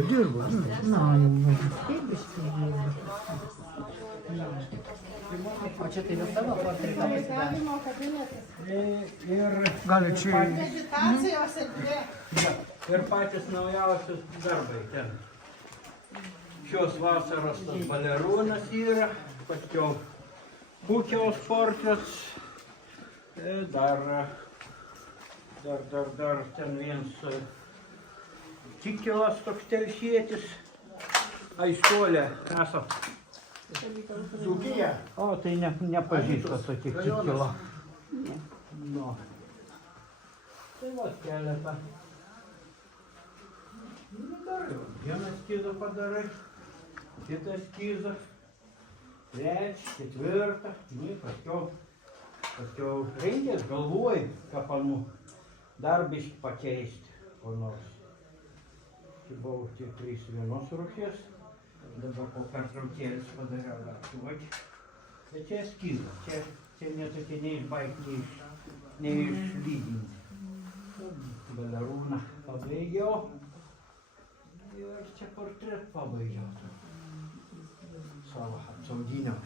Dirbo. Знаю, kaip išpildžiau. O čia tai dėl tavo portreto pasidarė. Ir, Gali čia Meditacijos erdvė. ir patys naujausius darbai ten. Šios vasaros tas balerūnas yra, paskiau Pukiaus portretas, dar ten viens Kikilas toks telšietis, aiškolė esat. Dzūkija. O, tai nepažįsta tokį Kikilą. Nu. Tai va, keletą. Nu, dar vieną eskizą padarai, kitą eskizą, trečią, ketvirtą. Nu, paskiau reikės galvoj kapanų dar biškį pakeisti, ko nors. Čia buvo tik 3 vienos rūšies, dabar po pertraukėlės padariau dar tuokį. Bet čia eskizas, čia netokie neišbaigti, neišlyginti. Balerūną pabaigiau ir čia portretą pabaigiau savo apsauginiam.